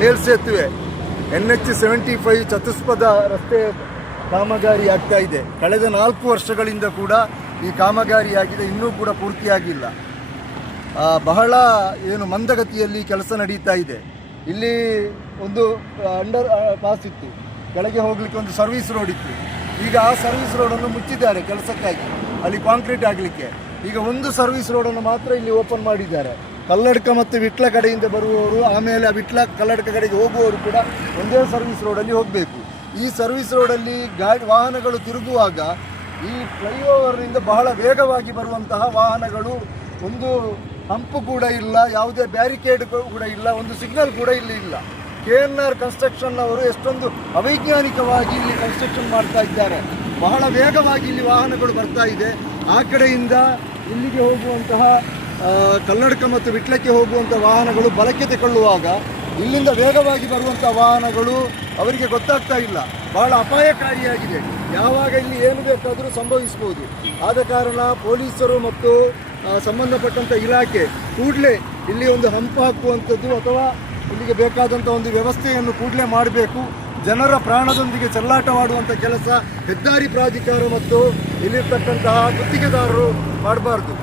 ಮೇಲ್ಸೇತುವೆ N H seventy five ಚತುಷ್ಪದ ರಸ್ತೆ ಕಾಮಗಾರಿ ಆಗ್ತಾ ಇದೆ. ಕಳೆದ ನಾಲ್ಕು ವರ್ಷಗಳಿಂದ ಕೂಡ ಈ ಕಾಮಗಾರಿಯಾಗಿದೆ, ಇನ್ನೂ ಕೂಡ ಪೂರ್ತಿಯಾಗಿಲ್ಲ. ಬಹಳ ಏನು ಮಂದಗತಿಯಲ್ಲಿ ಕೆಲಸ ನಡೀತಾ ಇದೆ. ಇಲ್ಲಿ ಒಂದು ಅಂಡರ್ ಪಾಸ್ ಇತ್ತು. ಕೆಳಗೆ ಹೋಗಲಿಕ್ಕೆ ಒಂದು ಸರ್ವಿಸ್ ರೋಡ್ ಇತ್ತು. ಈಗ ಆ ಸರ್ವಿಸ್ ರೋಡನ್ನು ಮುಚ್ಚಿದ್ದಾರೆ ಕೆಲಸಕ್ಕಾಗಿ. ಅಲ್ಲಿ ಕಾಂಕ್ರೀಟ್ ಆಗಲಿಕ್ಕೆ ಈಗ ಒಂದು ಸರ್ವಿಸ್ ರೋಡನ್ನು ಮಾತ್ರ ಇಲ್ಲಿ ಓಪನ್ ಮಾಡಿದ್ದಾರೆ. ಕಲ್ಲಡ್ಕ ಮತ್ತು ವಿಟ್ಲ ಕಡೆಯಿಂದ ಬರುವವರು, ಆಮೇಲೆ ಆ ವಿಟ್ಲ ಕಲ್ಲಡ್ಕ ಕಡೆಗೆ ಹೋಗುವವರು ಕೂಡ ಒಂದೇ ಸರ್ವಿಸ್ ರೋಡಲ್ಲಿ ಹೋಗಬೇಕು. ಈ ಸರ್ವಿಸ್ ರೋಡಲ್ಲಿ ಗಾಡಿ, ವಾಹನಗಳು ತಿರುಗುವಾಗ ಈ ಫ್ಲೈಓವರ್ನಿಂದ ಬಹಳ ವೇಗವಾಗಿ ಬರುವಂತಹ ವಾಹನಗಳು ಒಂದು ಹಂಪು ಕೂಡ ಇಲ್ಲ, ಯಾವುದೇ ಬ್ಯಾರಿಕೇಡ್ ಕೂಡ ಇಲ್ಲ, ಒಂದು ಸಿಗ್ನಲ್ ಕೂಡ ಇಲ್ಲಿ ಇಲ್ಲ. ಕೆ ಎನ್ ಆರ್ ಕನ್ಸ್ಟ್ರಕ್ಷನ್ ಅವರು ಎಷ್ಟೊಂದು ಅವೈಜ್ಞಾನಿಕವಾಗಿ ಇಲ್ಲಿ ಕನ್ಸ್ಟ್ರಕ್ಷನ್ ಮಾಡ್ತಾ ಇದ್ದಾರೆ. ಬಹಳ ವೇಗವಾಗಿ ಇಲ್ಲಿ ವಾಹನಗಳು ಬರ್ತಾ ಇದೆ. ಆ ಕಡೆಯಿಂದ ಇಲ್ಲಿಗೆ ಹೋಗುವಂತಹ ಕನ್ನಡಕ ಮತ್ತು ವಿಟ್ಲಕ್ಕೆ ಹೋಗುವಂಥ ವಾಹನಗಳು ಬಲಕ್ಕೆ ತೆಗೊಳ್ಳುವಾಗ ಇಲ್ಲಿಂದ ವೇಗವಾಗಿ ಬರುವಂಥ ವಾಹನಗಳು ಅವರಿಗೆ ಗೊತ್ತಾಗ್ತಾ ಇಲ್ಲ. ಬಹಳ ಅಪಾಯಕಾರಿಯಾಗಿದೆ. ಯಾವಾಗ ಇಲ್ಲಿ ಏನು ಬೇಕಾದರೂ ಸಂಭವಿಸಬಹುದು ಆದ ಕಾರಣ ಪೊಲೀಸರು ಮತ್ತು ಸಂಬಂಧಪಟ್ಟಂಥ ಇಲಾಖೆ ಕೂಡಲೇ ಇಲ್ಲಿ ಒಂದು ಹಂಪು ಹಾಕುವಂಥದ್ದು ಅಥವಾ ಇಲ್ಲಿಗೆ ಬೇಕಾದಂಥ ಒಂದು ವ್ಯವಸ್ಥೆಯನ್ನು ಕೂಡಲೇ ಮಾಡಬೇಕು. ಜನರ ಪ್ರಾಣದೊಂದಿಗೆ ಚೆಲ್ಲಾಟವಾಡುವಂಥ ಕೆಲಸ ಹೆದ್ದಾರಿ ಪ್ರಾಧಿಕಾರ ಮತ್ತು ಇಲ್ಲಿರ್ತಕ್ಕಂತಹ ಗುತ್ತಿಗೆದಾರರು ಮಾಡಬಾರ್ದು.